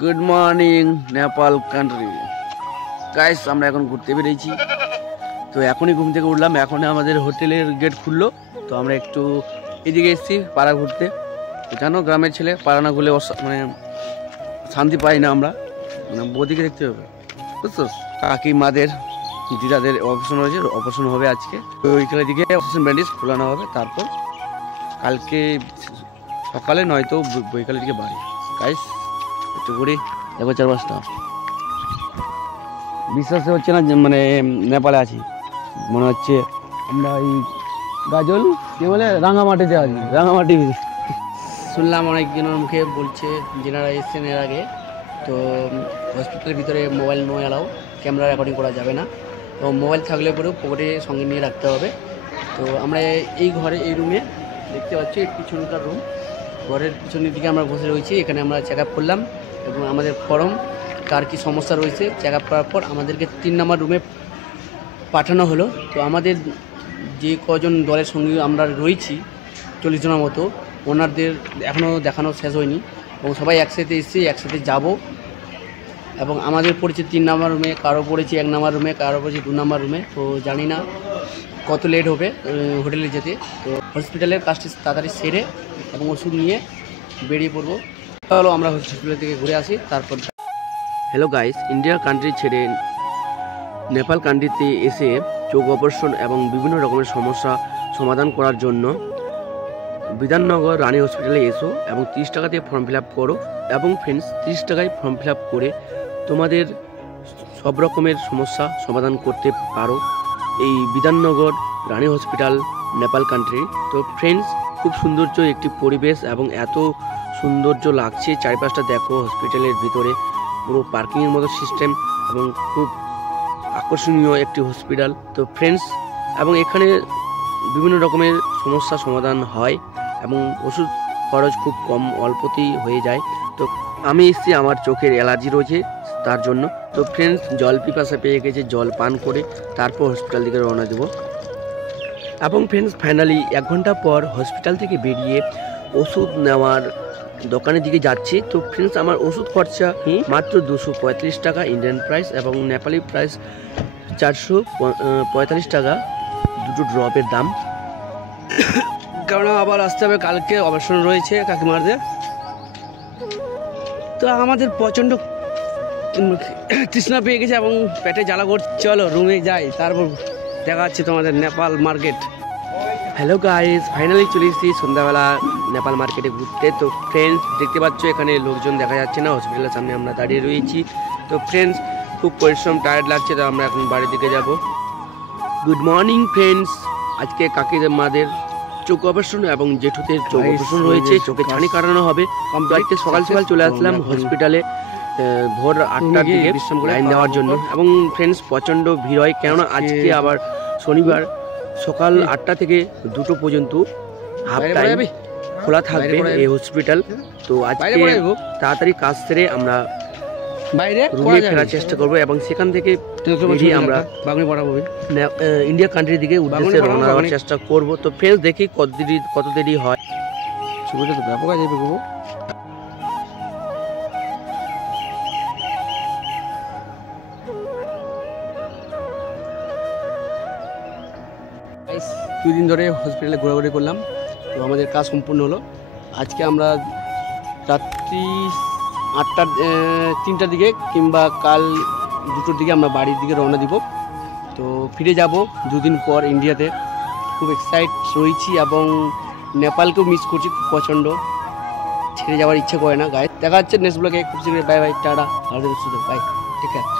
Good morning Nepal country guys, আমরা এখন ঘুরতে বেরিয়েছি। তো এখনই ঘুম থেকে উঠলাম, এখনই আমাদের হোটেলের গেট খুললো। তো আমরা একটু এদিকে এসেছি পাড়া ঘুরতে। তো জানো, গ্রামের ছেলে পাড়া না ঘুরলে মানে শান্তি পাই না আমরা, মানে বৌদিকে দেখতে হবে, বুঝছো? কাকিমাদের দিদাদের অপারেশন হয়েছে, অপারেশন হবে আজকে। তো ওইখানের দিকে অপারেশন ব্যান্ডেজ খোলানো হবে, তারপর কালকে সকালে নয়তো বৈকালের দিকে বাড়ি। গাইস একটু ঘুরি, দেখো চারপাশটা। বিশ্বাস হচ্ছে না যে মানে নেপালে আছি, মনে হচ্ছে আমরা এই গাজল কি বলে রাঙামাটিতে আছি, রাঙামাটি। শুনলাম অনেকজনের মুখে বলছে যেনারা এসছেন এর আগে, তো হসপিটালের ভিতরে mobile no allow, camera recording করা যাবে না। তো মোবাইল থাকলে পরেও পকেটে সঙ্গে নিয়ে রাখতে হবে। তো আমরা এই ঘরে, এই রুমে দেখতে পাচ্ছি পিছনকার রুম, ঘরের পিছনের দিকে আমরা বসে রয়েছি। এখানে আমরা চেক আপ করলাম এবং আমাদের ফর্ম কার কী সমস্যা রয়েছে চেক আপ করার পর আমাদেরকে 3 নম্বর রুমে পাঠানো হলো। তো আমাদের যে কজন দলের সঙ্গে আমরা রয়েছি 40 জনের মতো, ওনাদের এখনও দেখানো শেষ হয়নি এবং সবাই একসাথে এসেছি, একসাথে যাব। এবং আমাদের পড়েছে 3 নম্বর রুমে, কারো পড়েছে 1 নম্বর রুমে, কারো পড়েছে 2 নম্বর রুমে। তো জানি না কত লেট হবে হোটেলে যেতে। তো হসপিটালের কাজটি তাড়াতাড়ি সেরে এবং ওষুধ নিয়ে বেরিয়ে পড়বো। তাহলে আমরা হসপিটাল থেকে ঘুরে আসি তারপর। হ্যালো গাইস, ইন্ডিয়া কান্ট্রি ছেড়ে নেপাল কান্ট্রিতে এসে চোখ অপারেশন এবং বিভিন্ন রকমের সমস্যা সমাধান করার জন্য বিধাননগর রানী হসপিটালে এসো এবং 30 টাকা দিয়ে ফর্ম ফিল আপ করো। এবং ফ্রেন্ডস, 30 টাকায় ফর্ম ফিল আপ করে তোমাদের সব রকমের সমস্যা সমাধান করতে পারো এই বিধাননগর রানী হসপিটাল নেপাল কান্ট্রি। তো ফ্রেন্ডস, খুব সৌন্দর্য একটি পরিবেশ এবং এত সৌন্দর্য লাগছে চারিপাশটা দেখো। হসপিটালের ভিতরে পুরো পার্কিংয়ের মতো সিস্টেম এবং খুব আকর্ষণীয় একটি হসপিটাল। তো ফ্রেন্ডস, এবং এখানে বিভিন্ন রকমের সমস্যা সমাধান হয় এবং ওষুধ খরচ খুব কম, অল্পতেই হয়ে যায়। তো আমি এসেছি, আমার চোখের অ্যালার্জি রয়েছে তার জন্য। তো ফ্রেন্ডস, জল পিপাসা পেয়ে গেছে, জল পান করে তারপর হসপিটাল থেকে রওনা দেবো। এবং ফ্রেন্ডস, ফাইনালি 1 ঘন্টা পর হসপিটাল থেকে বেরিয়ে ওষুধ নেওয়ার দোকানের দিকে যাচ্ছি। তো ফ্রেন্ডস, আমার ওষুধ খরচা মাত্র 235 টাকা ইন্ডিয়ান প্রাইস এবং নেপালি প্রাইস 445 টাকা, দুটো ড্রপের দাম। কারণ আবার আসতে হবে, কালকে অপারেশন রয়েছে কাকিমাদের। তো আমাদের প্রচণ্ড তৃষ্ণা পেয়ে গেছে এবং পেটে জ্বালা করছে। চলো রুমে যাই, তারপর দেখা যাচ্ছে তোমাদের Nepal market. Hello guys, finally চলে এসেছি সন্ধ্যাবেলা নেপাল মার্কেটে ঘুরতে। তো ফ্রেন্ডস, দেখতে পাচ্ছ এখানে লোকজন দেখা যাচ্ছে না, হসপিটালের সামনে আমরা দাঁড়িয়ে রয়েছি। তো ফ্রেন্ডস, খুব পরিশ্রম, টায়ার্ড লাগছে, তো আমরা এখন বাড়ির দিকে যাব। গুড মর্নিং ফ্রেন্ডস, আজকে কাকিমাদের চোখ অপারেশন এবং জেঠুদের চোখ অপারেশন রয়েছে, চোখে ছানি কাটানো হবে। আজকে সকাল সকাল চলে আসলাম হসপিটালে ভোর 8টার দিকে লাইন দেওয়ার জন্য। এবং ফ্রেন্ডস, প্রচণ্ড ভিড় হয়, কেননা আজকে আবার শনিবার সকাল 8টা থেকে 2টো পর্যন্ত হাফ টাইম খোলা থাকবে এই হসপিটাল। তো আজকে তাড়াতাড়ি কাজ সেরে আমরা রুমে ফেরার চেষ্টা করবো এবং সেখান থেকে আমরা ইন্ডিয়া কান্ট্রির দিকে উদ্দেশ্যে রওনা দেওয়ার চেষ্টা করবো। তো ফ্রেন্ডস, দেখি কত দেরি হয়। ছবিটা তো ব্যাপক আছে গো। দুদিন ধরে হসপিটালে ঘোরাঘুরি করলাম, তো আমাদের কাজ সম্পূর্ণ হলো। আজকে আমরা রাত্রি 3টার দিকে কিংবা কাল 2টোর দিকে আমরা বাড়ির দিকে রওনা দিব। তো ফিরে যাব 2 দিন পর ইন্ডিয়াতে। খুব এক্সাইট রয়েছি এবং নেপালকেও মিস করছি খুব প্রচণ্ড, ছেড়ে যাওয়ার ইচ্ছে করে না। গায়ে দেখা যাচ্ছে নেক্সট ব্লগে। খুব শীঘ্রই, বাই বাই, টাটা, ভালো থাকো, বাই, ঠিক আছে।